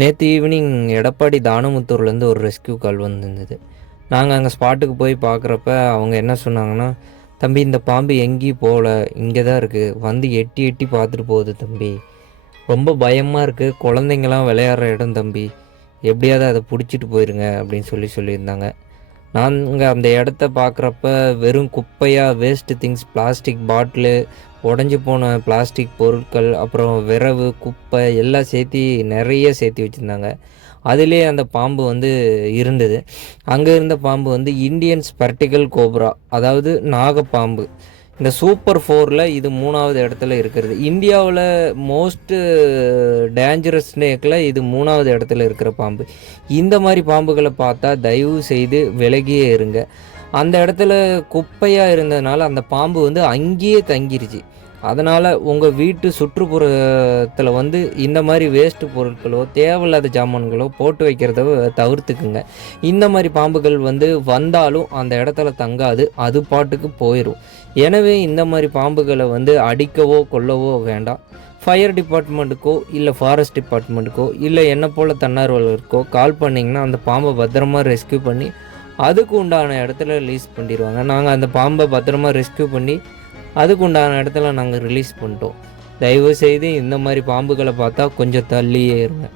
நேற்று ஈவினிங் எடப்பாடி தானமுத்தூர்லேருந்து ஒரு ரெஸ்க்யூ கால் வந்திருந்தது. நாங்கள் அங்கே ஸ்பாட்டுக்கு போய் பார்க்குறப்ப அவங்க என்ன சொன்னாங்கன்னா, தம்பி இந்த பாம்பு எங்கேயும் போகல, இங்கே தான் இருக்குது, வந்து எட்டி எட்டி பார்த்துட்டு போகுது தம்பி, ரொம்ப பயமாக இருக்குது, குழந்தைங்களாம் விளையாடுற இடம் தம்பி, எப்படியாவது அதை பிடிச்சிட்டு போயிருங்க அப்படின்னு சொல்லியிருந்தாங்க. நாங்கள் அந்த இடத்த பார்க்குறப்ப வெறும் குப்பையாக வேஸ்ட்டு திங்ஸ், பிளாஸ்டிக் பாட்டிலு, உடஞ்சி போன பிளாஸ்டிக் பொருட்கள், அப்புறம் விரவு குப்பை எல்லாம் நிறைய சேர்த்தி வச்சுருந்தாங்க. அதிலே அந்த பாம்பு இருந்தது. அங்கே இருந்த பாம்பு இந்தியன் ஸ்பெர்டிகல் கோப்ரா, அதாவது நாகப்பாம்பு. இந்த சூப்பர் 4ல் இது 3வது இடத்துல இருக்கிறது. இந்தியாவில் மோஸ்ட்டு டேஞ்சரஸ் ஸ்னேக்கில் இது 3வது இடத்துல இருக்கிற பாம்பு. இந்த மாதிரி பாம்புகளை பார்த்தா தயவு செய்து விலகியே இருங்க. அந்த இடத்துல குப்பையாக இருந்ததுனால அந்த பாம்பு அங்கேயே தங்கிருச்சு. அதனால் உங்கள் வீட்டு சுற்றுப்புறத்தில் இந்த மாதிரி வேஸ்ட்டு பொருட்களோ தேவையில்லாத ஜாமான்களோ போட்டு வைக்கிறத தவிர்த்துக்குங்க. இந்த மாதிரி பாம்புகள் வந்தாலும் அந்த இடத்துல தங்காது, அது பாட்டுக்கு போயிடும். எனவே இந்த மாதிரி பாம்புகளை அடிக்கவோ கொல்லவோ வேண்டாம். ஃபயர் டிபார்ட்மெண்ட்டுக்கோ இல்லை ஃபாரஸ்ட் டிபார்ட்மெண்ட்டுக்கோ இல்லை என்ன போல் தன்னார்வலருக்கோ கால் பண்ணிங்கன்னா அந்த பாம்பை பத்திரமா ரெஸ்க்யூ பண்ணி அதுக்கு உண்டான இடத்துல ரிலீஸ் பண்ணிடுவாங்க. நாங்கள் அந்த பாம்பை பத்திரமா ரெஸ்க்யூ பண்ணி அதுக்கு உண்டான இடத்துல நாங்கள் ரிலீஸ் பண்ணிட்டோம். தயவு செய்து இந்த மாதிரி பாம்புகளை பார்த்தா கொஞ்சம் தள்ளியே இருங்க.